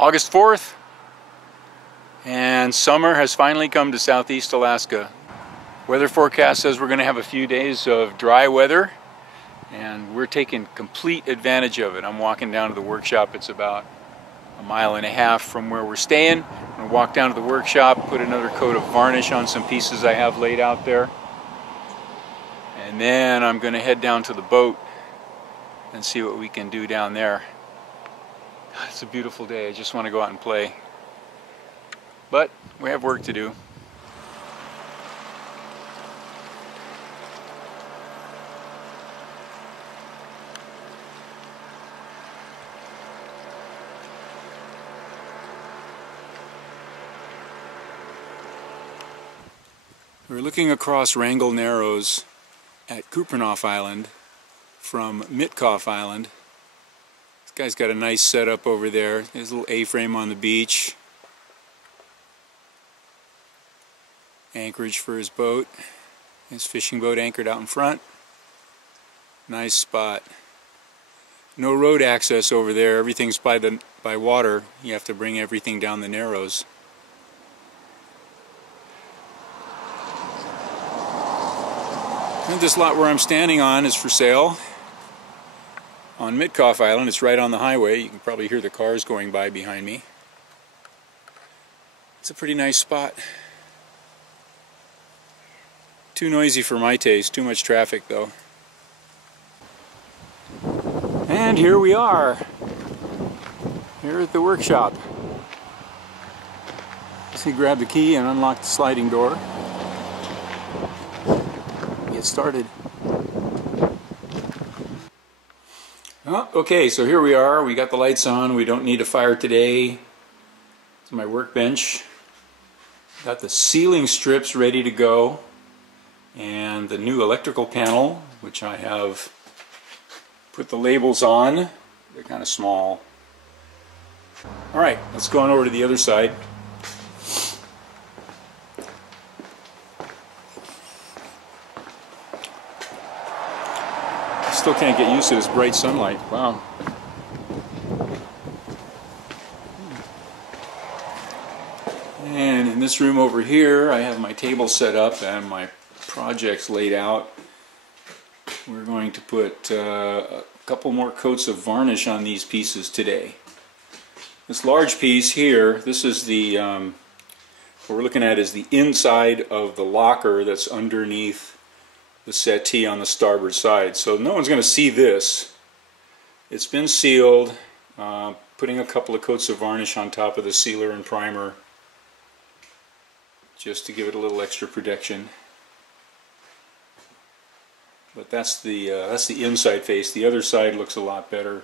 August 4th, and summer has finally come to southeast Alaska. Weather forecast says we're going to have a few days of dry weather, and we're taking complete advantage of it. I'm walking down to the workshop. It's about a mile and a half from where we're staying. I'm going to walk down to the workshop, put another coat of varnish on some pieces I have laid out there, and then I'm going to head down to the boat and see what we can do down there. It's a beautiful day. I just want to go out and play. But we have work to do. We're looking across Wrangell Narrows at Kupreanof Island from Mitkoff Island. This guy's got a nice setup over there. There's a little A-frame on the beach. Anchorage for his boat. His fishing boat anchored out in front. Nice spot. No road access over there. Everything's by water. You have to bring everything down the Narrows. And this lot where I'm standing on is for sale on Mitkoff Island. It's right on the highway. You can probably hear the cars going by behind me. It's a pretty nice spot. Too noisy for my taste. Too much traffic though. And here we are. Here at the workshop. So you grab the key and unlock the sliding door. Get started. Oh, okay, so here we are. We got the lights on. We don't need a fire today. It's my workbench. Got the ceiling strips ready to go, and the new electrical panel, which I have put the labels on. They're kind of small. All right, let's go on over to the other side. Still can't get used to this bright sunlight. Wow. And in this room over here, I have my table set up and my projects laid out. We're going to put a couple more coats of varnish on these pieces today. This large piece here, this is the, what we're looking at is the inside of the locker that's underneath the settee on the starboard side. So no one's going to see this. It's been sealed, putting a couple of coats of varnish on top of the sealer and primer just to give it a little extra protection. But that's the inside face. The other side looks a lot better.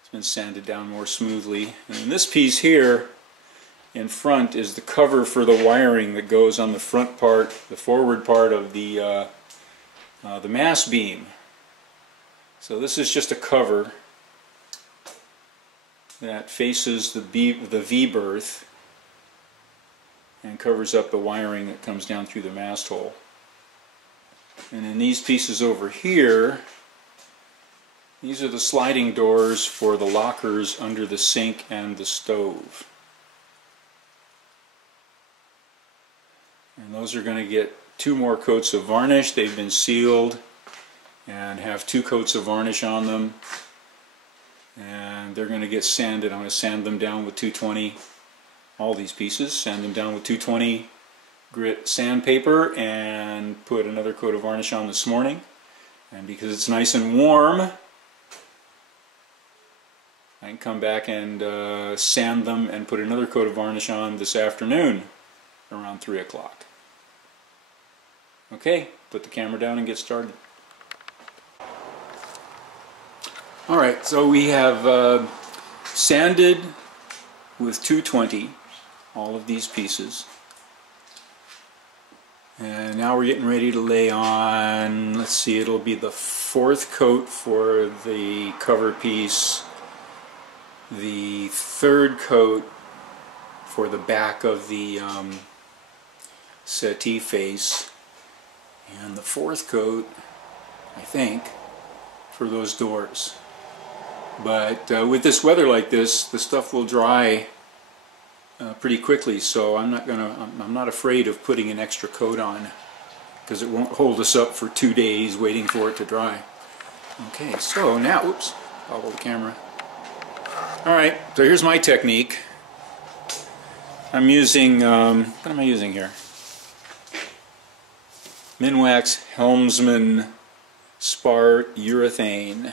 It's been sanded down more smoothly. And in this piece here in front is the cover for the wiring that goes on the front part, the forward part of the mast beam. So this is just a cover that faces the V-berth and covers up the wiring that comes down through the mast hole. And in these pieces over here, these are the sliding doors for the lockers under the sink and the stove. And those are going to get 2 more coats of varnish. They've been sealed and have 2 coats of varnish on them. And they're going to get sanded. I'm going to sand them down with 220. All these pieces, sand them down with 220 grit sandpaper and put another coat of varnish on this morning. And because it's nice and warm, I can come back and sand them and put another coat of varnish on this afternoon around 3 o'clock. Okay, put the camera down and get started. Alright, so we have sanded with 220 all of these pieces. And now we're getting ready to lay on, let's see, it'll be the 4th coat for the cover piece, the 3rd coat for the back of the settee face, and the 4th coat, I think, for those doors. But with this weather like this, the stuff will dry pretty quickly, so I'm not afraid of putting an extra coat on, because it won't hold us up for 2 days waiting for it to dry. Okay, so now, oops, follow the camera. Alright, so here's my technique. I'm using, what am I using here? Minwax Helmsman Spar Urethane.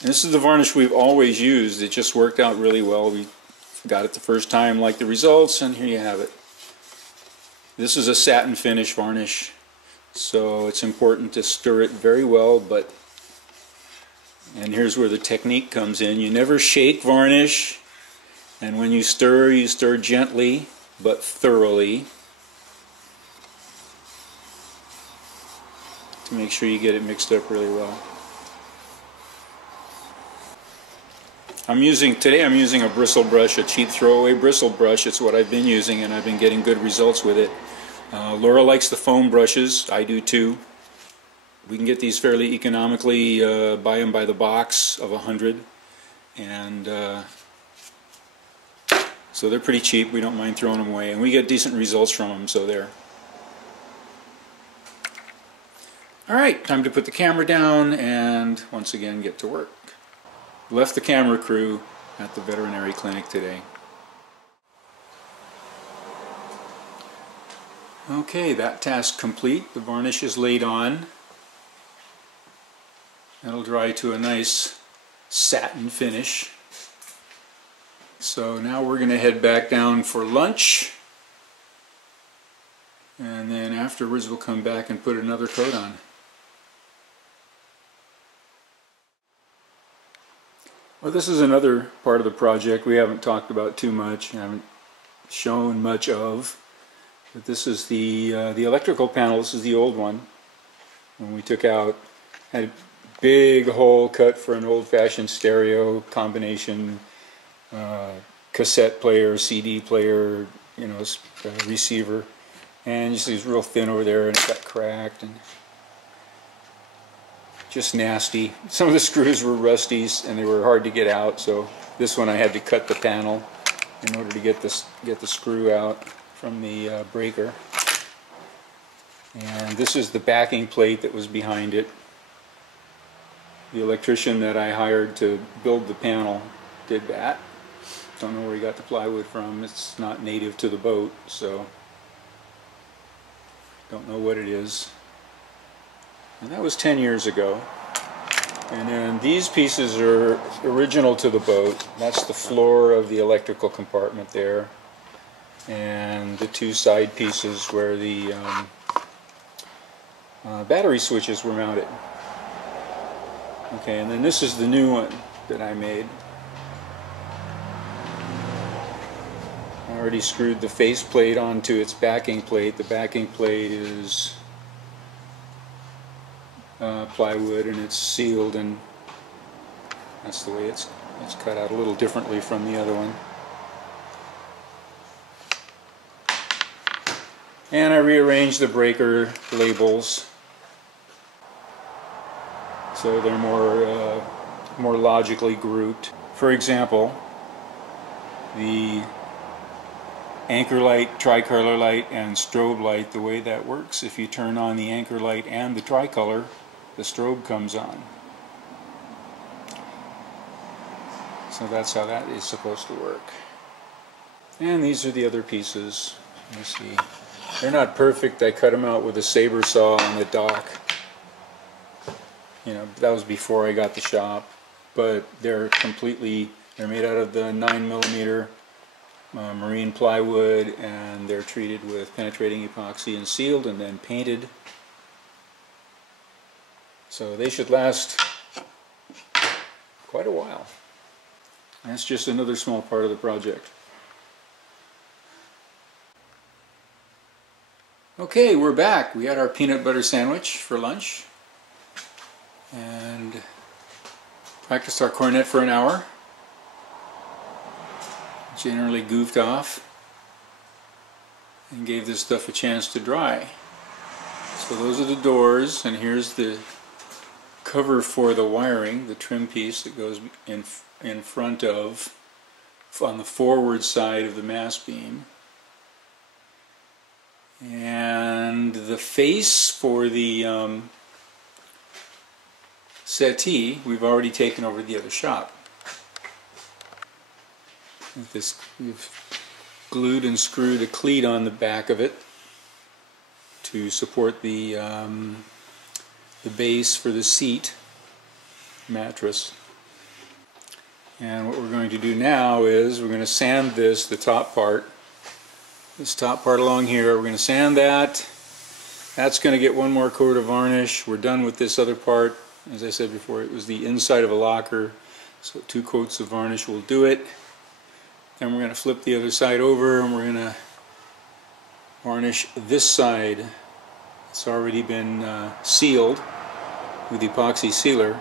And this is the varnish we've always used. It just worked out really well. We got it the first time, liked the results, and here you have it. This is a satin finish varnish, so it's important to stir it very well, and here's where the technique comes in. You never shake varnish, and when you stir gently but thoroughly to make sure you get it mixed up really well. Today I'm using a bristle brush, a cheap throwaway bristle brush. It's what I've been using, and I've been getting good results with it. Laura likes the foam brushes. I do too. We can get these fairly economically, buy them by the box of 100, and so they're pretty cheap. We don't mind throwing them away, and we get decent results from them, so there. Alright, time to put the camera down and once again get to work. Left the camera crew at the veterinary clinic today. Okay, that task complete. The varnish is laid on. It'll dry to a nice satin finish. So now we're going to head back down for lunch, and then afterwards we'll come back and put another coat on. Well, this is another part of the project we haven't talked about too much, haven't shown much of. But this is the electrical panel. This is the old one. When we took out, had a big hole cut for an old-fashioned stereo combination, cassette player, CD player, you know, receiver, and you see it's real thin over there, and it got cracked and just nasty. Some of the screws were rusty and they were hard to get out, so this one I had to cut the panel in order to get the screw out from the breaker. And this is the backing plate that was behind it. The electrician that I hired to build the panel did that. Don't know where he got the plywood from. It's not native to the boat, so don't know what it is. And that was 10 years ago. And then these pieces are original to the boat. That's the floor of the electrical compartment there. And the two side pieces where the battery switches were mounted. Okay, and then this is the new one that I made. I already screwed the face plate onto its backing plate. The backing plate is plywood, and it's sealed, and that's the way it's cut out a little differently from the other one. And I rearranged the breaker labels so they're more logically grouped. For example, the anchor light, tricolor light, and strobe light, the way that works, if you turn on the anchor light and the tricolor, the strobe comes on. So that's how that is supposed to work. And these are the other pieces. Let me see. They're not perfect. I cut them out with a saber saw on the dock. You know, that was before I got the shop. But they're made out of the 9mm marine plywood, and they're treated with penetrating epoxy and sealed and then painted. So they should last quite a while. That's just another small part of the project. Okay, we're back. We had our peanut butter sandwich for lunch and practiced our cornet for an hour. Generally goofed off and gave this stuff a chance to dry. So those are the doors, and here's the cover for the wiring, the trim piece that goes in front of, on the forward side of the mast beam. And the face for the settee, we've already taken over the other shop. We've glued and screwed a cleat on the back of it to support the base for the seat mattress. And what we're going to do now is we're going to sand this, the top part, this top part along here, we're going to sand that. That's going to get one more coat of varnish. We're done with this other part. As I said before, it was the inside of a locker, so 2 coats of varnish will do it. Then we're going to flip the other side over and we're going to varnish this side. It's already been sealed with epoxy sealer.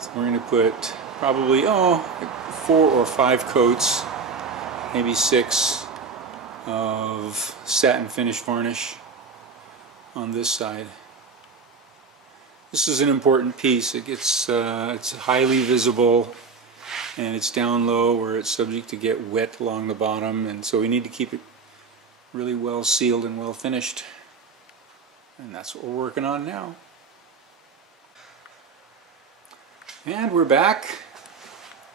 So we're going to put probably 4 or 5 coats, maybe 6 of satin finish varnish on this side. This is an important piece. It gets it's highly visible and it's down low where it's subject to get wet along the bottom, and so we need to keep it really well sealed and well finished. And that's what we're working on now. And we're back.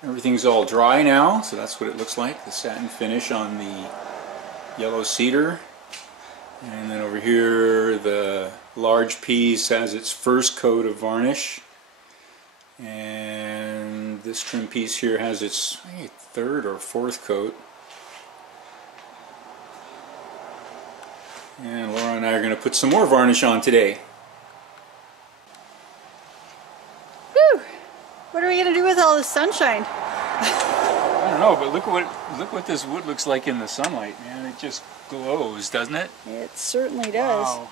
Everything's all dry now, so that's what it looks like, the satin finish on the yellow cedar. And then over here the large piece has its first coat of varnish, and this trim piece here has its third or fourth coat. And Laura and I are going to put some more varnish on today. Whew! What are we going to do with all this sunshine? I don't know, but look what this wood looks like in the sunlight, man. It just glows, doesn't it? It certainly does. Wow.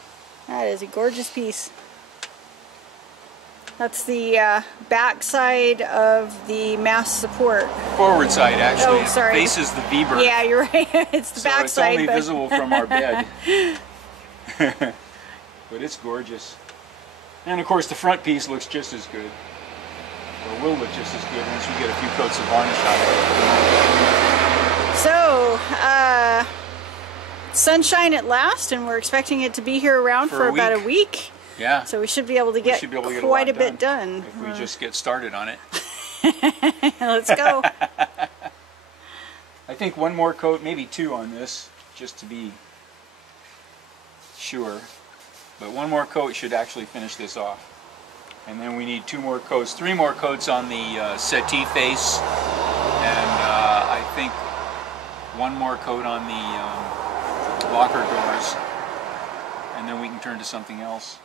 That is a gorgeous piece. That's the back side of the mast support. Forward side, actually. Oh, sorry. It faces the V-berth. Yeah, you're right. It's the back side. So it's only visible from our bed. But it's gorgeous. And of course the front piece looks just as good. Or will look just as good once we get a few coats of varnish on it. So, sunshine at last, and we're expecting it to be here around for about a week. Yeah. So we should be able to get quite a bit done. If we just get started on it. Let's go. I think one more coat, maybe 2 on this, just to be sure. But one more coat should actually finish this off. And then we need 2 more coats, 3 more coats on the settee face, and I think 1 more coat on the locker doors, and then we can turn to something else.